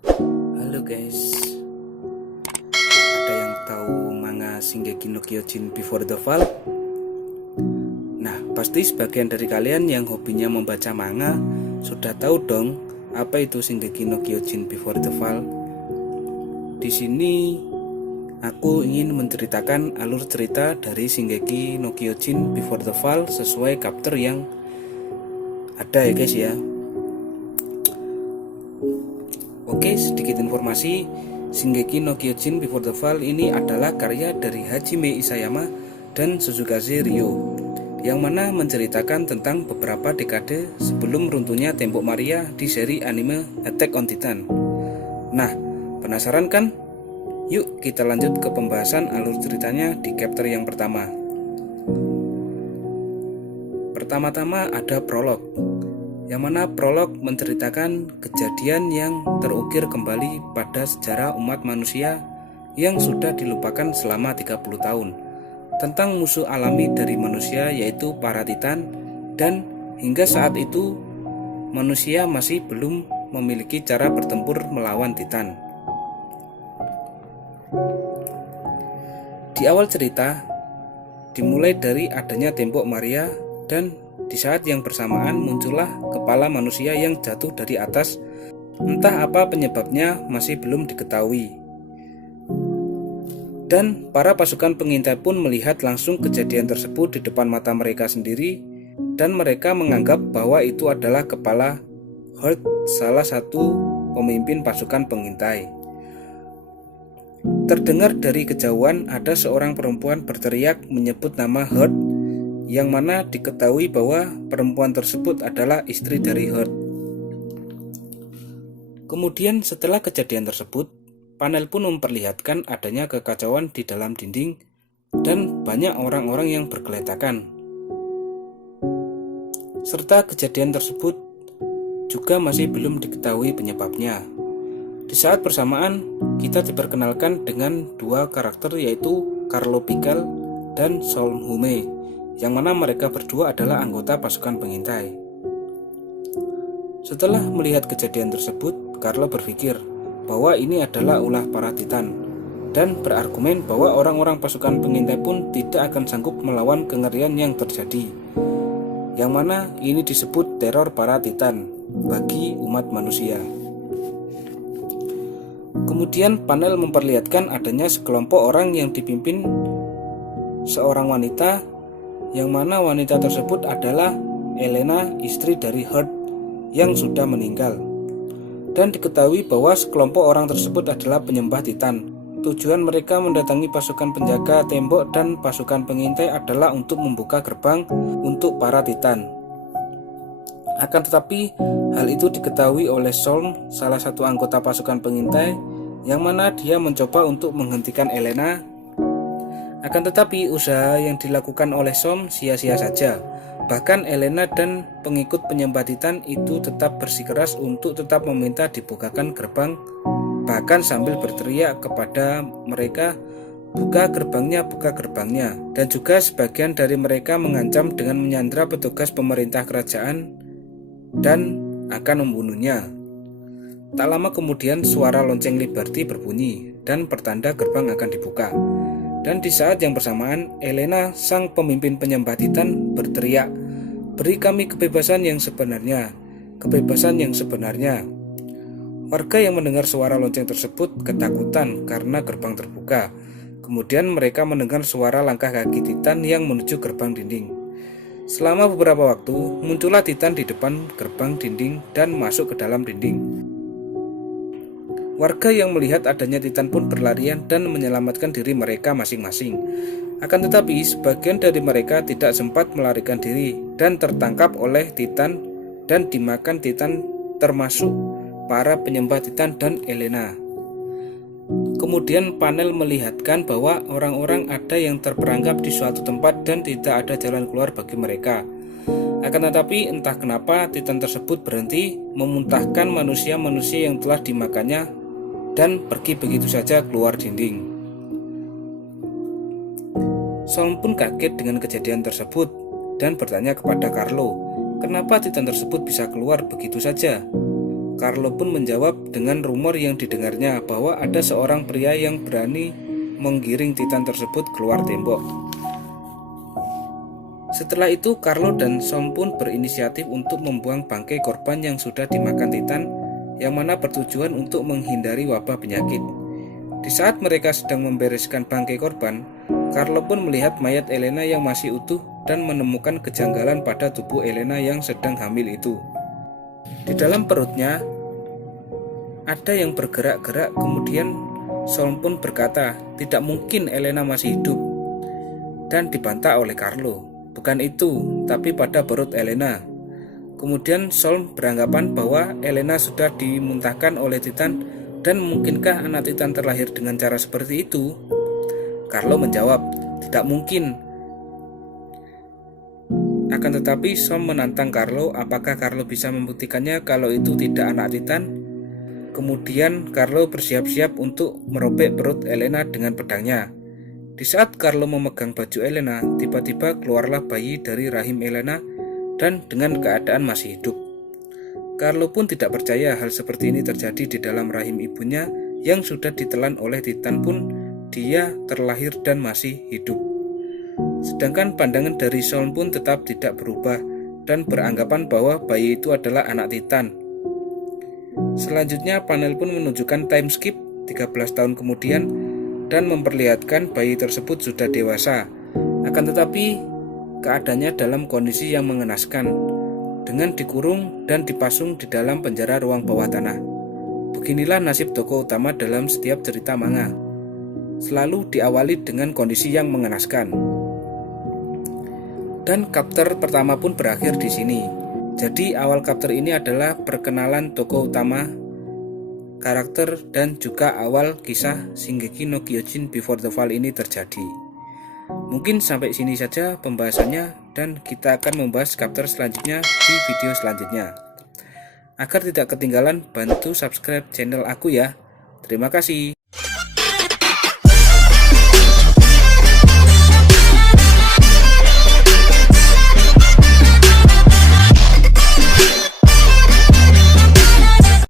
Halo guys, ada yang tahu manga Shingeki no Kyojin Before the Fall? Nah, pasti sebagian dari kalian yang hobinya membaca manga sudah tahu dong apa itu Shingeki no Kyojin Before the Fall. Di sini aku ingin menceritakan alur cerita dari Shingeki no Kyojin Before the Fall sesuai chapter yang ada ya guys ya. Oke, sedikit informasi, Shingeki no Kyojin Before the Fall ini adalah karya dari Hajime Isayama dan Suzukaze Ryo, yang mana menceritakan tentang beberapa dekade sebelum runtuhnya tembok Maria di seri anime Attack on Titan. Nah, penasaran kan? Yuk kita lanjut ke pembahasan alur ceritanya di chapter yang pertama. Pertama-tama ada prolog, yang mana prolog menceritakan kejadian yang terukir kembali pada sejarah umat manusia yang sudah dilupakan selama 30 tahun, tentang musuh alami dari manusia yaitu para Titan, dan hingga saat itu manusia masih belum memiliki cara bertempur melawan Titan. Di awal cerita dimulai dari adanya tembok Maria, dan di saat yang bersamaan muncullah kepala manusia yang jatuh dari atas. Entah apa penyebabnya masih belum diketahui. Dan para pasukan pengintai pun melihat langsung kejadian tersebut di depan mata mereka sendiri, dan mereka menganggap bahwa itu adalah kepala Hurt, salah satu pemimpin pasukan pengintai. Terdengar dari kejauhan ada seorang perempuan berteriak menyebut nama Hurt, yang mana diketahui bahwa perempuan tersebut adalah istri dari Hurt. Kemudian setelah kejadian tersebut, panel pun memperlihatkan adanya kekacauan di dalam dinding dan banyak orang-orang yang bergeletakan. Serta kejadian tersebut juga masih belum diketahui penyebabnya. Di saat bersamaan, kita diperkenalkan dengan dua karakter yaitu Carlo Pikel dan Solm-Hume, yang mana mereka berdua adalah anggota pasukan pengintai. Setelah melihat kejadian tersebut, Carlo berpikir bahwa ini adalah ulah para Titan, dan berargumen bahwa orang-orang pasukan pengintai pun tidak akan sanggup melawan kengerian yang terjadi, yang mana ini disebut teror para Titan bagi umat manusia. Kemudian panel memperlihatkan adanya sekelompok orang yang dipimpin seorang wanita, yang mana wanita tersebut adalah Elena, istri dari Hurt yang sudah meninggal. Dan diketahui bahwa sekelompok orang tersebut adalah penyembah Titan. Tujuan mereka mendatangi pasukan penjaga tembok dan pasukan pengintai adalah untuk membuka gerbang untuk para Titan. Akan tetapi hal itu diketahui oleh Solm, salah satu anggota pasukan pengintai, yang mana dia mencoba untuk menghentikan Elena. Akan tetapi usaha yang dilakukan oleh Som sia-sia saja. Bahkan Elena dan pengikut penyembah Titan itu tetap bersikeras untuk tetap meminta dibukakan gerbang, bahkan sambil berteriak kepada mereka, buka gerbangnya, buka gerbangnya. Dan juga sebagian dari mereka mengancam dengan menyandra petugas pemerintah kerajaan dan akan membunuhnya. Tak lama kemudian suara lonceng Liberty berbunyi dan pertanda gerbang akan dibuka. Dan di saat yang bersamaan, Elena, sang pemimpin penyembah Titan, berteriak, beri kami kebebasan yang sebenarnya, kebebasan yang sebenarnya. Warga yang mendengar suara lonceng tersebut ketakutan karena gerbang terbuka. Kemudian mereka mendengar suara langkah kaki Titan yang menuju gerbang dinding. Selama beberapa waktu, muncullah Titan di depan gerbang dinding dan masuk ke dalam dinding. Warga yang melihat adanya Titan pun berlarian dan menyelamatkan diri mereka masing-masing. Akan tetapi sebagian dari mereka tidak sempat melarikan diri dan tertangkap oleh Titan dan dimakan Titan, termasuk para penyembah Titan dan Elena. Kemudian panel melihatkan bahwa orang-orang ada yang terperangkap di suatu tempat dan tidak ada jalan keluar bagi mereka. Akan tetapi entah kenapa Titan tersebut berhenti memuntahkan manusia-manusia yang telah dimakannya dan pergi begitu saja keluar dinding. Solm pun kaget dengan kejadian tersebut dan bertanya kepada Carlo, kenapa Titan tersebut bisa keluar begitu saja? Carlo pun menjawab dengan rumor yang didengarnya bahwa ada seorang pria yang berani menggiring Titan tersebut keluar tembok. Setelah itu Carlo dan Som pun berinisiatif untuk membuang bangkai korban yang sudah dimakan Titan, yang mana bertujuan untuk menghindari wabah penyakit. Di saat mereka sedang membereskan bangkai korban, Carlo pun melihat mayat Elena yang masih utuh dan menemukan kejanggalan pada tubuh Elena yang sedang hamil itu. Di dalam perutnya ada yang bergerak-gerak. Kemudian Som pun berkata, tidak mungkin Elena masih hidup, dan dibantah oleh Carlo. Bukan itu, tapi pada perut Elena. Kemudian Som beranggapan bahwa Elena sudah dimuntahkan oleh Titan, dan mungkinkah anak Titan terlahir dengan cara seperti itu? Carlo menjawab, tidak mungkin. Akan tetapi Som menantang Carlo apakah Carlo bisa membuktikannya kalau itu tidak anak Titan. Kemudian Carlo bersiap-siap untuk merobek perut Elena dengan pedangnya. Di saat Carlo memegang baju Elena, tiba-tiba keluarlah bayi dari rahim Elena dan dengan keadaan masih hidup. Carlo pun tidak percaya hal seperti ini terjadi di dalam rahim ibunya yang sudah ditelan oleh Titan pun dia terlahir dan masih hidup. Sedangkan pandangan dari Som pun tetap tidak berubah dan beranggapan bahwa bayi itu adalah anak Titan. Selanjutnya panel pun menunjukkan time skip 13 tahun kemudian dan memperlihatkan bayi tersebut sudah dewasa. Akan tetapi keadaannya dalam kondisi yang mengenaskan, dengan dikurung dan dipasung di dalam penjara ruang bawah tanah. Beginilah nasib tokoh utama dalam setiap cerita manga. Selalu diawali dengan kondisi yang mengenaskan. Dan chapter pertama pun berakhir di sini. Jadi awal chapter ini adalah perkenalan tokoh utama, karakter, dan juga awal kisah Shingeki no Kyojin Before the Fall ini terjadi. Mungkin sampai sini saja pembahasannya, dan kita akan membahas chapter selanjutnya di video selanjutnya. Agar tidak ketinggalan, bantu subscribe channel aku ya. Terima kasih.